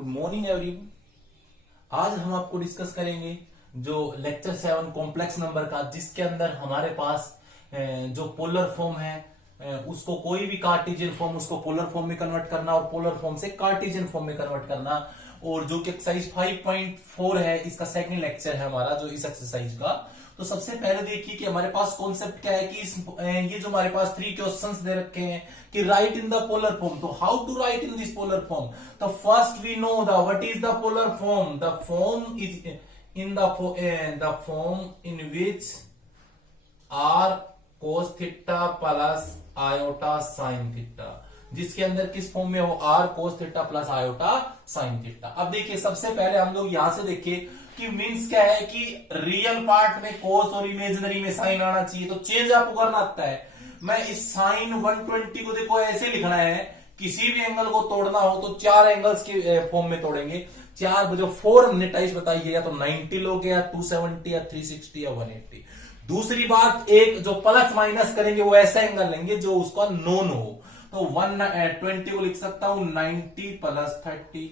Good morning everyone. आज हम आपको डिस्कस करेंगे जो लेक्चर 7 कॉम्प्लेक्स नंबर का, जिसके अंदर हमारे पास जो पोलर फॉर्म है उसको कोई भी कार्टेशियन फॉर्म उसको पोलर फॉर्म में कन्वर्ट करना और पोलर फॉर्म से कार्टेशियन फॉर्म में कन्वर्ट करना, और जो कि एक्सरसाइज 5.4 है, इसका सेकंड लेक्चर है हमारा जो इस एक्सरसाइज का। तो सबसे पहले देखिए कि हमारे पास कॉन्सेप्ट क्या है कि ये जो हमारे पास 3 क्वेश्चंस दे रखे हैं कि write in the polar form. तो how to write in this polar form? तो first we know the what is the polar form. The form is in the form in which r cos theta plus iota sine theta, जिसके अंदर किस form में हो? R cos theta plus iota sine theta. अब देखिए सबसे पहले हम लोग यहां से देखिए कि मीन्स क्या है कि रियल पार्ट में कोस और इमेजिनरी में साइन आना चाहिए। तो चेंज आपको करना आता है। मैं इस साइन 120 को देखो ऐसे लिखना है, किसी भी एंगल को तोड़ना हो तो 4 एंगल्स के फॉर्म में तोड़ेंगे। 4 जो 4 हमने टाइप्स बताई है, या तो 90 लोगे या 270 या 360 या 180। दूसरी बात, एक जो प्लस माइनस करेंगे वो ऐसा एंगल लेंगे जो उसका नोन हो। तो 120 को लिख सकता हूं 90 प्लस 30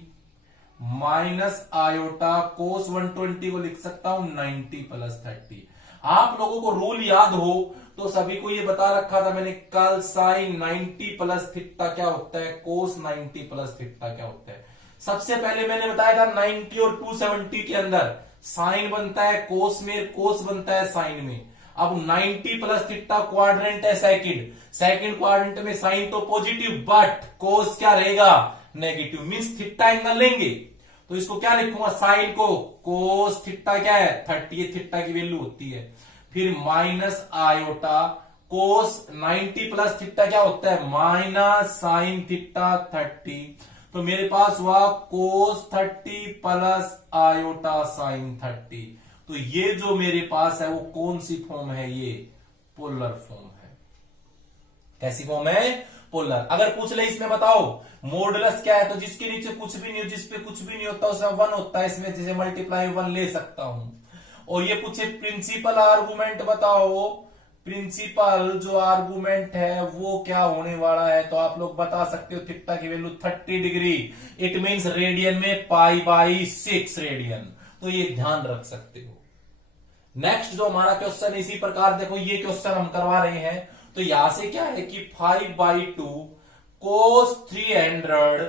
माइनस आयोटा कोस 120 को लिख सकता हूं 90 प्लस 30। आप लोगों को रूल याद हो तो सभी को ये बता रखा था मैंने कल, साइन 90 प्लस थीटा क्या होता है, कोस 90 प्लस थीटा क्या होता है। सबसे पहले मैंने बताया था 90 और 270 के अंदर साइन बनता है कोस में, कोस बनता है साइन में। अब 90 प्लस थीटा क्वाड्रेंट है सेकंड क्वाड्रेंट में साइन तो पॉजिटिव, बट कोस क्या रहेगा? नेगेटिव। मींस थीटा एंगल लेंगे तो इसको क्या लिखूंगा? साइन को कोस थीटा क्या है 30, ये थीटा की वैल्यू होती है। फिर माइनस आयोटा कोस 90 प्लस थीटा क्या होता है? Minus sine theta 30। तो मेरे पास हुआ कोस 30 प्लस आयोटा साइन 30। तो ये जो मेरे पास है वो कौन सी फॉर्म है? ये पोलर फॉर्म है। कैसी फॉर्म है? पोलर। अगर पूछ ले इसमें बताओ मॉडुलस क्या है, तो जिसके नीचे कुछ भी नहीं हो, जिसपे कुछ भी नहीं होता उसमें 1 होता है। इसमें जैसे मल्टीप्लाई 1 ले सकता हूं। और ये पूछे प्रिंसिपल आर्गुमेंट बताओ, प्रिंसिपल जो आर्गुमेंट है वो क्या होने वाला है, तो आप लोग बता सकते हो थीटा की value 30 degree. It means radian में π/6 रेडियन। तो ये ध्यान रख सकते हो। नेक्स्ट जो हमारा क्वेश्चन इसी प्रकार देखो, ये क्वेश्चन हम करवा रहे हैं। तो यहां से क्या है कि 5/2 कोस 300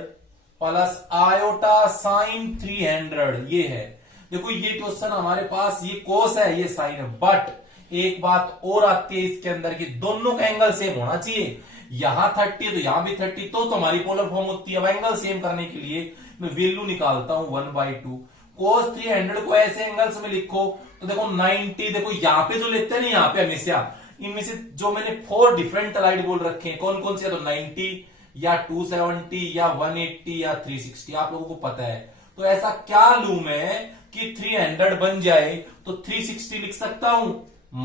प्लस आयोटा साइन 300 ये है। देखो ये क्वेश्चन हमारे पास, ये कोस है ये साइन है, बट एक बात और आती है इसके अंदर कि दोनों का एंगल सेम होना चाहिए। यहां 30 है तो यहां भी 30, तो हमारी पोलर फॉर्म होती है। अब एंगल सेम करने के लिए मैं वैल्यू निकालता हूं 1/2 कोस 300 को ऐसे एंगल्स में लिखो। तो देखो 90, देखो यहां पे जो लेते हैं ना, यहां पे हमेशा इनमें से जो मैंने 4 डिफरेंट लाइट बोल रखे हैं, कौन कौन से? तो 90 या 270 या 180 या 360, आप लोगों को पता है। तो ऐसा क्या लूं मैं कि 300 बन जाए, तो 360 लिख सकता हूं।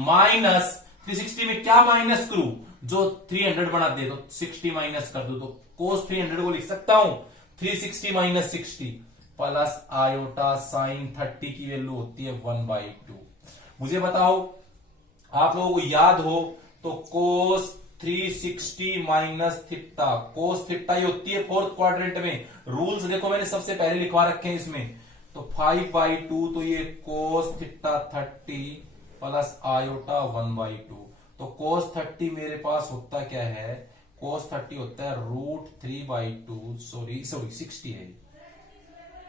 माइनस 360 में क्या माइनस करूं? जो 300 बना दे तो 60 माइनस कर दो, तो कोस 300 को लिख सकता हूं 360 माइनस 60 प्लस आयोटा साइन 30 की वैल्यू होती है 1/2। मुझे बताओ आप लोगों को याद हो तो कोस 360 माइनस थीटा, कोस थीटा ही होती है 4th क्वाड्रेंट में। रूल्स देखो मैंने सबसे पहले लिखवा रखे हैं इसमें। तो 5/2 तो ये कोस थीटा 30 प्लस आयोटा 1/2। तो कोस 30 मेरे पास होता क्या है? कोस 30 होता है √3/2, सॉरी 60 है,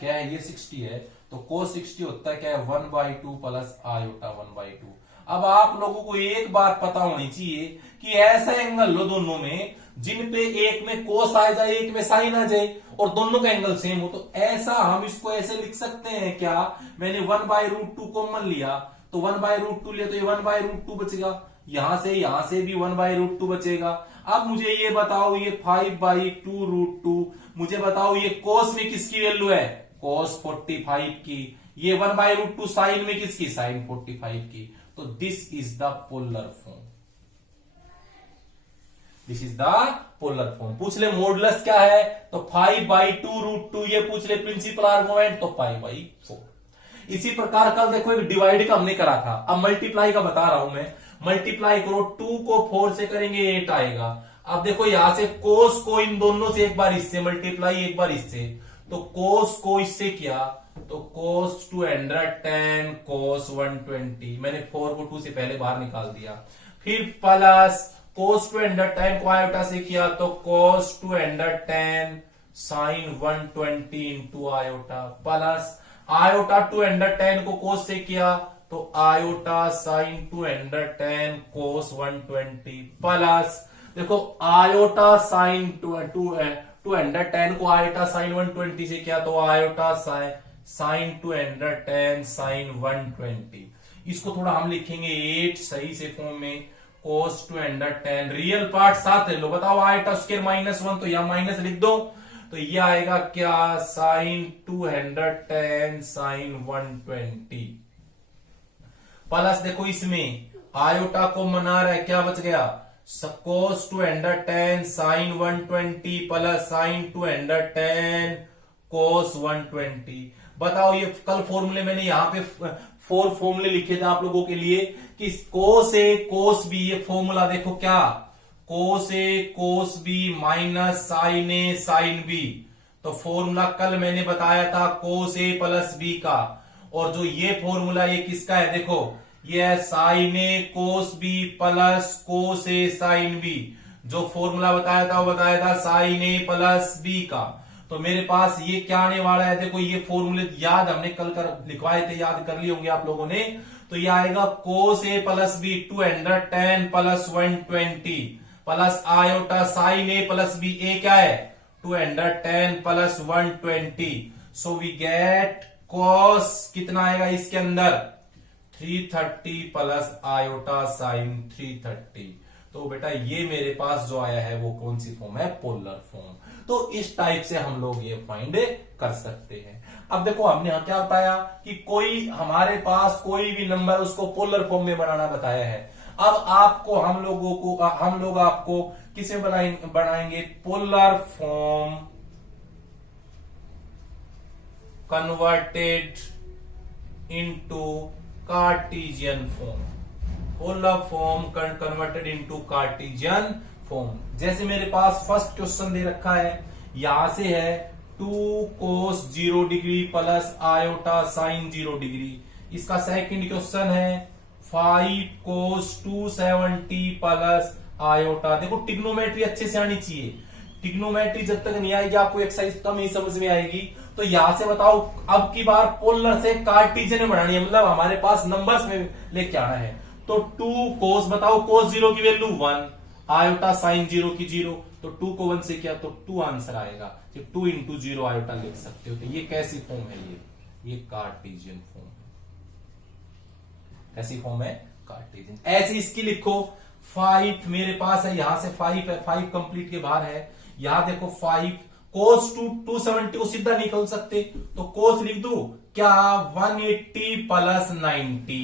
क्या है ये 60 है। तो कोस 60 होता है क्या है? 1/2 प्लस आयोटा 1/2। अब आप लोगों को एक बात पता होनी चाहिए कि ऐसा एंगल लो दोनों में जिन पे एक में कोस आ जाए एक में साइन आ जाए और दोनों का एंगल सेम हो। तो ऐसा हम इसको ऐसे लिख सकते हैं क्या? मैंने 1/√2 कॉमन लिया, तो 1/√2 लिया तो ये 1/√2 बचेगा। यहां से भी 1/√2 बचेगा। अब मुझे ये बताओ, ये 5/2√2, मुझे बताओ ये कोस में किसकी वैल्यू है? कोस 45 की। ये 1/√2 साइन में किसकी? साइन 45 की। तो this is the polar form, this is the polar form. पूछ ले मॉडुलस क्या है, तो 5/2√2। ये पूछ ले प्रिंसिपल आर्गुमेंट, तो π/4। इसी प्रकार कल देखो एक डिवाइड का हमने करा था, अब मल्टीप्लाई का बता रहा हूं मैं। मल्टीप्लाई करो, 2 को 4 से करेंगे 8 आएगा। अब देखो यहां से कोस को इन दोनों से एक बार इससे मल्टीप्लाई, एक बार इससे, तो कोस को इससे किया तो कोस 210 कोस 120, मैंने 4 को 2 से पहले बाहर निकाल दिया। फिर प्लस कोस 210 को आयोटा से किया तो cos 210 sine 120 into iota, plus iota 210 को कोस से किया तो आयोटा साइन 210 कोस 120, प्लस देखो आयोटा साइन 210 को आयोटा साइन 120 से किया तो आयोटा साइन 210 साइन 120। इसको थोड़ा हम लिखेंगे 8 सही से फॉर्म में, कोस 210 रियल पार्ट साथ ले लो, बताओ आयोटा स्क्वायर -1 तो यहां माइनस लिख दो, तो ये आएगा क्या साइन 210 साइन 120, प्लस देखो इसमें आयोटा को मना रहा है, क्या बच गया कोस 210 साइन 120 प्लस साइन 210 कोस 120। बताओ ये कल फॉर्मूले मैंने यहां पे 4 फॉर्मूले लिखे थे आप लोगों के लिए कि कोस ए कोस बी, ये फॉर्मूला देखो क्या कोस ए कोस बी माइनस साइन ए साइन बी, तो फॉर्मूला कल मैंने बताया था कोस ए प्लस बी का, और जो ये फॉर्मूला ये किसका है देखो ये है साइन ए कोस बी प्लस कोस ए साइन बी, जो फॉर्मूला बताया था वो बताया था साइन ए प्लस बी का। तो मेरे पास ये क्या आने वाला है देखो, ये फॉर्मूले याद हमने कल कर लिखवाए थे, याद कर लिए होंगे आप लोगों ने, तो ये आएगा cos a plus b 210 plus 120 plus iota sine a plus b, a क्या है 210 plus 120, so we get cos कितना आएगा इसके अंदर 330 प्लस आयोटा साइन 330। तो बेटा ये मेरे पास जो आया है वो कौन सी फॉर्म है, पोलर फॉर्म। तो इस टाइप से हम लोग ये फाइंड कर सकते हैं। अब देखो हमने यहां क्या बताया कि कोई हमारे पास कोई भी नंबर उसको पोलर फॉर्म में बनाना बताया है। अब आपको हम लोग आपको किसे बनाएंगे polar form converted into Cartesian form, polar form converted into Cartesian form. जैसे मेरे पास फर्स्ट क्वेश्चन दे रखा है, यहां से है 2 कोस 0 degree plus iota sign 0 degree. इसका सेकंड क्वेश्चन है 5 कोस 270 प्लस आयोटा। देखो टिग्नोमेट्री अच्छे से आनी चाहिए, टिग्नोमेट्री जब तक नहीं आएगी आपको एक्सरसाइज कम ही समझ में आएगी। तो यहां से बताओ अब की बार पोलर से कार्टेशियन में बनानी है, मतलब हमारे पास नंबर्स में लेके आना है। तो 2 कोस बताओ कोस 0 की वैल्यू 1, आयोटा साइन 0 की 0, तो 2 को 1 से किया तो 2 आंसर आएगा। 2 इंटू 0 आयोटा लिख सकते हो। तो ये कैसी फॉर्म है, ये कार्टेशियन फॉर्म है। कैसी फॉर्म है, कार्टेशियन। ऐसे इसकी लिखो 5 मेरे पास है, यहां से 5 है, 5 कंप्लीट के बाहर है। यहां देखो 5 कोस 270 को सीधा निकल सकते, तो कोस लिख दू क्या 180 प्लस 90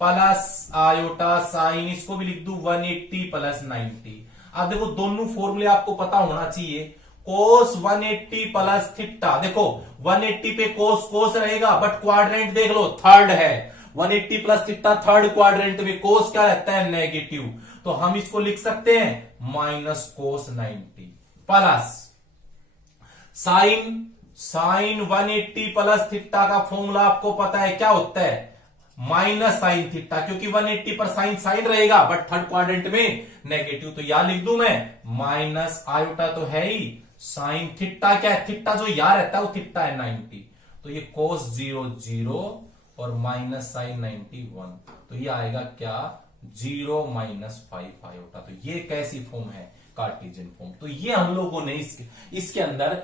प्लस आयोटा साइन, इसको भी लिख दू 180 प्लस 90। अब देखो दोनों फॉर्मूले आपको पता होना चाहिए। कोस 180 प्लस थीटा, देखो 180 पे कोस कोस रहेगा बट क्वाड्रेंट देख लो थर्ड है, 180 प्लस थीटा थर्ड क्वाड्रेंट में कोस क्या रहता है नेगेटिव, तो हम इसको लिख सकते हैं minus cos 90 plus sign 180 plus theta का फॉर्मूला आपको पता है क्या होता है माइनस साइन थीटा, क्योंकि 180 पर साइन रहेगा बट थर्ड क्वाड्रेंट में नेगेटिव, तो यहां लिख दूं मैं माइनस आयोटा तो है ही, साइन थीटा क्या है, थीटा जो यहां रहता है वो थीटा है 90, तो ये कोस 0 0 और माइनस साइन 91, तो ये आएगा क्या 0 माइनस 5 आयोटा। तो ये कैसी फॉर्म है, कार्टेशियन फॉर्म। तो ये हम लोगों ने इसके अंदर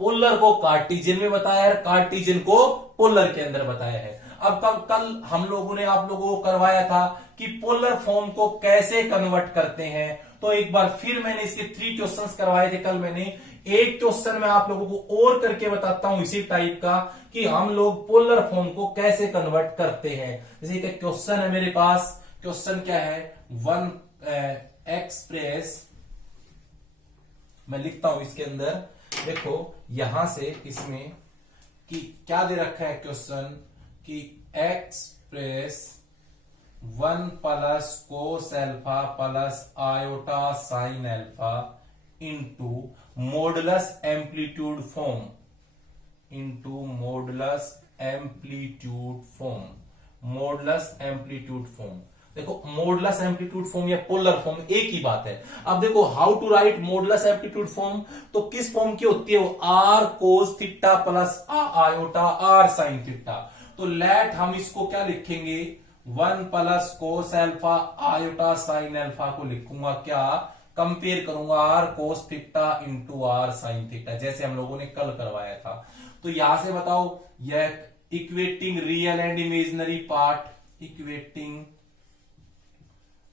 पोलर को कार्टेशियन में बताया है, कार्टेशियन को पोलर के अंदर बताया है। अब कल हम लोगों ने आप लोगों को करवाया था कि पोलर फॉर्म को कैसे कन्वर्ट करते हैं, तो एक बार फिर मैंने इसके 3 क्वेश्चंस करवाए थे कल मैंने। एक क्वेश्चन मैं आप लोगों को और करके बताता हूं इसी टाइप का कि हम लोग पोलर फॉर्म को कैसे कन्वर्ट करते हैं। जैसे कि क्वेश्चन है मेरे पास, क्वेश्चन क्या है 1 एक्सप्रेस, मैं लिखता हूं इसके अंदर, देखो यहां से इसमें कि क्या दे रखा है क्वेश्चन कि express 1 plus cos alpha plus iota sine alpha into modulus amplitude form, into modulus amplitude form. Modulus amplitude form, देखो मॉडुलस एम्पलीट्यूड फॉर्म या पोलर फॉर्म एक ही बात है। अब देखो how to write modulus amplitude form, तो किस फॉर्म की होती है वो, r cos theta plus iota r sine theta. तो लेट हम इसको क्या लिखेंगे, 1 plus cos alpha iota sine alpha को लिखूंगा क्या, कंपेयर करूंगा r cos theta into r sine theta, जैसे हम लोगों ने कल करवाया था। तो यहां से बताओ यह equating real and imaginary part, equating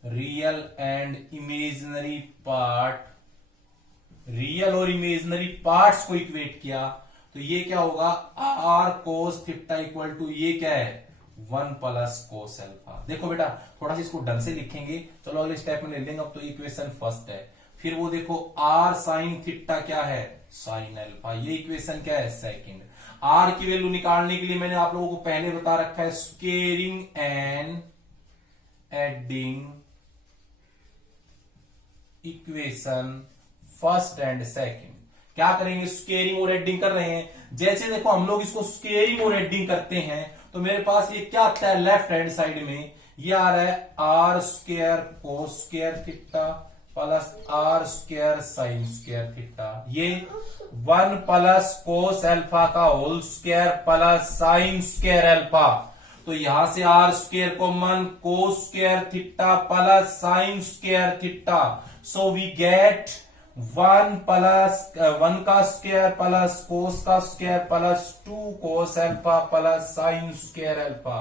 real and imaginary part, real और इमेजिनरी पार्ट्स को इक्वेट किया तो ये क्या होगा, r cos theta equal to ये क्या है 1 प्लस कोस एल्फा। देखो बेटा थोड़ा सा इसको ढंग से लिखेंगे, चलो अगले स्टेप में ले लेंगे। अब तो इक्वेशन फर्स्ट है, फिर वो देखो आर साइन थीटा क्या है साइन एल्फा, ये इक्वेशन क्या है सेकंड। आर की वैल्यू निकालने के लिए मैंने आप लोगों को पहले बता रखा है squaring and adding equation first and second. क्या करेंगे, स्क्वेयरिंग और एडिंग कर रहे हैं। जैसे देखो हम लोग इसको स्क्वेयरिंग और एडिंग करते हैं तो मेरे पास ये क्या आता है, लेफ्ट हैंड साइड में ये आ रहा है r square cos square theta plus r square sine square theta, ये 1 प्लस कोस एल्फा का whole square plus sine square alpha. तो यहां से r square common, cos square theta plus sine square theta, so we get 1 plus 1 का square plus cos का square plus 2 cos alpha plus sine square alpha.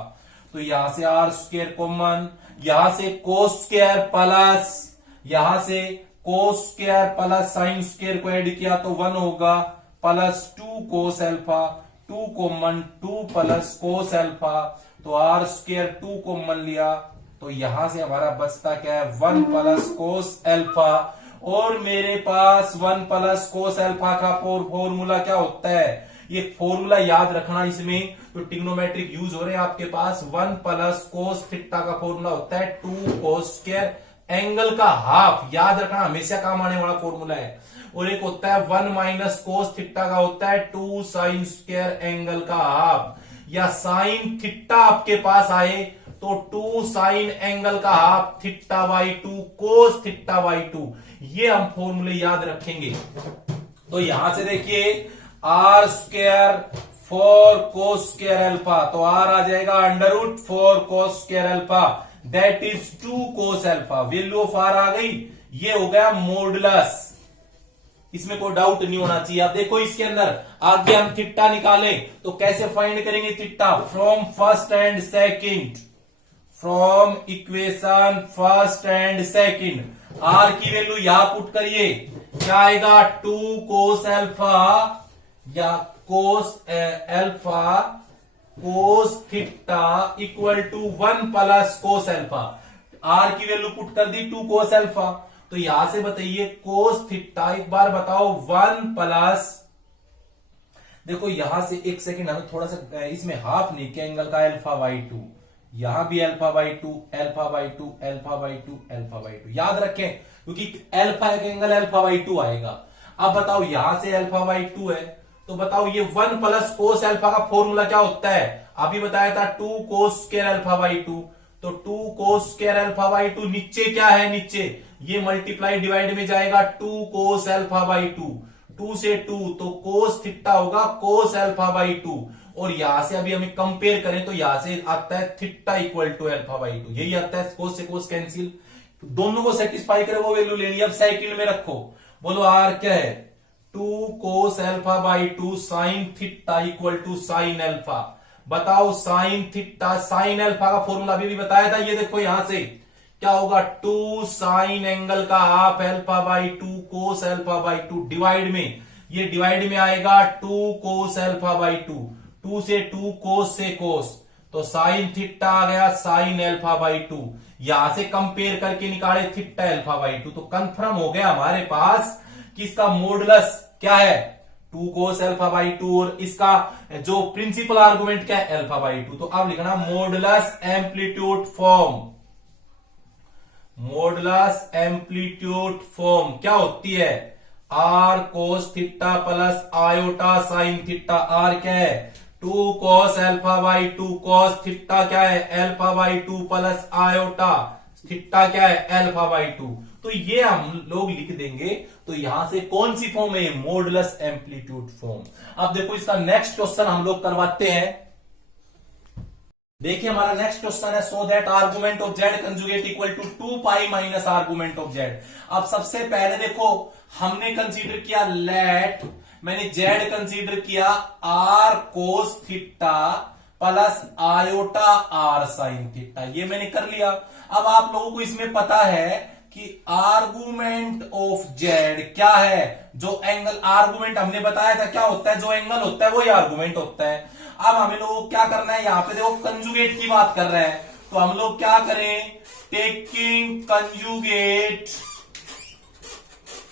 तो यहां से r square common, यहां से कोस स्क्वायर प्लस, यहां से cos square plus sine square को ऐड किया तो 1 होगा plus 2 cos alpha, 2 common 2 plus cos alpha, तो आर स्क्वायर 2 कॉमन लिया तो यहां से हमारा बचता क्या है 1 प्लस कोस एल्फा। और मेरे पास 1 प्लस कोस एल्फा का फॉर्मूला क्या होता है, ये फॉर्मूला याद रखना, इसमें तो ट्रिग्नोमेट्रिक यूज हो रहे हैं आपके पास। 1 प्लस कोस थीटा का फॉर्मूला होता है 2 कोस स्क्वायर एंगल का हाफ, याद रखना हमेशा काम आने वाला फॉर्मूला है। और एक होता है 1 माइनस कोस थीटा का होता है 2 साइन स्क्वायर एंगल का हाफ, या साइन थीटा आपके पास आए तो 2 साइन एंगल का half theta by 2 cos theta by 2, ये हम फॉर्मूले याद रखेंगे। तो यहां से देखिए r square 4 cos square alpha, तो आर आ जाएगा under root 4 cos square alpha, that is 2 cos alpha. Value of r आ गई, ये हो गया मॉडुलस, इसमें कोई डाउट नहीं होना चाहिए। अब देखो इसके अंदर आगे हम थीटा निकालें तो कैसे फाइंड करेंगे theta, from first and second, from equation first and second. R की वैल्यू यहां पुट करिए, क्या आएगा 2 कोस एल्फा या cos alpha cos theta equal to 1 plus cos alpha. R की वैल्यू पुट कर दी 2 कोस एल्फा, तो यहां से बताइए कोस थीटा, एक बार बताओ 1 प्लस, देखो यहां से एक सेकंड हमें थोड़ा सा इसमें हाफ नहीं किया एंगल का एल्फा बाई 2, यहां भी alpha by 2 alpha by 2 alpha by 2 alpha by 2, याद रखें क्योंकि अल्फा का एंगल अल्फा बाई 2 आएगा। अब बताओ यहां से अल्फा बाई 2 है तो बताओ ये 1 प्लस कोस अल्फा का फॉर्मूला क्या होता है, अभी बताया था 2 कोस स्क्वायर अल्फा बाई 2, तो 2 कोस स्क्वायर अल्फा बाई 2, नीचे क्या है, नीचे ये मल्टीप्लाई डिवाइड में जाएगा 2 कोस अल्फा बाई 2, 2 से 2 तो कोस थीटा होगा कोस अल्फा बाई 2, और यहां से अभी हमें कंपेयर करें तो यहां से आता है theta equal to alpha by 2, यही आता है, कोस से कोस कैंसिल, दोनों को सेटिस्फाई करे वो वैल्यू ले ली। अब सेकंड में रखो, बोलो आर क्या है 2 cos alpha by 2 sine theta equal to sine alpha. बताओ साइन थीटा, साइन अल्फा का फॉर्मूला अभी भी बताया था, ये देखो यहां से क्या होगा 2 साइन एंगल का half alpha by 2 cos alpha by 2, divide में ये डिवाइड में आएगा 2 कोस अल्फा बाई 2, 2 से 2 कोस से कोस, तो साइन थीटा आ गया साइन अल्फा बाई 2, यहां से कंपेयर करके निकाले थीटा अल्फा बाई 2, तो कंफर्म हो गया हमारे पास कि इसका मॉडुलस क्या है 2 कोस अल्फा बाई 2, और इसका जो प्रिंसिपल आर्गुमेंट क्या है अल्फा बाई 2। तो अब लिखना modulus amplitude form, modulus amplitude form क्या होती है, r cos theta plus iota sine theta. R क्या है 2 cos alpha by 2 cos theta क्या है alpha by 2 plus iota theta क्या है अल्फा बाई 2। तो ये हम लोग लिख देंगे। तो यहां से कौन सी फॉर्म है मॉडुलस एम्पलीट्यूड फॉर्म। अब देखो इसका नेक्स्ट क्वेश्चन हम लोग करवाते हैं। देखिए हमारा नेक्स्ट क्वेश्चन है so that argument of z conjugate equal to 2 pi minus argument of z. अब सबसे पहले देखो हमने कंसीडर किया लेट, मैंने जेड कंसीडर किया r cos theta plus iota r sine theta, ये मैंने कर लिया। अब आप लोगों को इसमें पता है कि आर्गुमेंट ऑफ जेड क्या है, जो एंगल आर्गुमेंट हमने बताया था क्या होता है, जो एंगल होता है वही आर्गुमेंट होता है। अब हमें लोग क्या करना है, यहां पे देखो कंजुगेट की बात कर रहे हैं, तो हम लोग क्या करें taking conjugate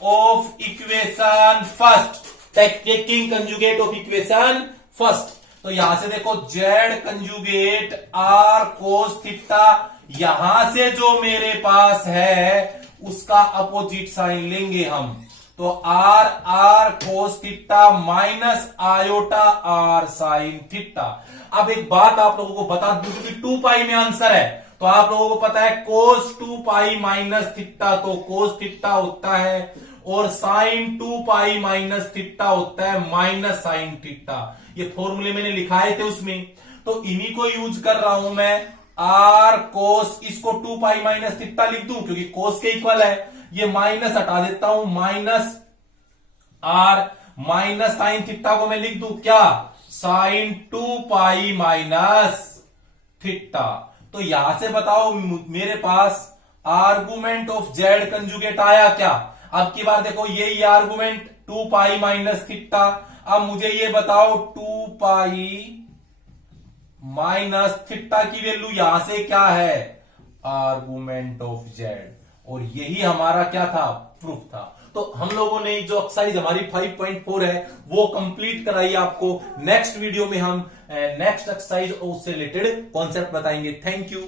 of equation first, taking conjugate of equation first. तो यहां से देखो z conjugate r cos theta, यहां से जो मेरे पास है उसका अपोजिट साइन लेंगे हम। तो r r cos theta minus iota r sine theta. अब एक बात आप लोगों को बता दूं क्योंकि 2 पाई में आंसर है, तो आप लोगों को पता है कोस 2 पाई माइनस थीटा तो कोस थीटा होता है, और साइन 2 पाई माइनस थीटा होता है माइनस साइन थीटा। ये फॉर्मूले मैंने लिखाए थे उसमें, तो इन्हीं को यूज कर रहा हूं मैं। आर कोस, इसको 2 पाई माइनस थीटा लिख दूं क्योंकि कोस के इक्वल है, ये माइनस हटा देता हूं minus r minus sine theta को मैं लिख दूं क्या साइन 2 पाई माइनस थीटा। तो यहां से बताओ मेरे पास आर्गुमेंट ऑफ जेड कंजुगेट आया क्या। अब की बार देखो यही आर्गुमेंट 2 पाई माइनस थीटा। अब मुझे ये बताओ 2 पाई माइनस थीटा की वैल्यू यहां से क्या है आर्गुमेंट ऑफ जेड, और यही हमारा क्या था प्रूफ था। तो हम लोगों ने जो एक्सरसाइज हमारी 5.4 है वो कंप्लीट कराई आपको। नेक्स्ट वीडियो में हम नेक्स्ट एक्सरसाइज और उससे रिलेटेड कॉन्सेप्ट बताएंगे। Thank you.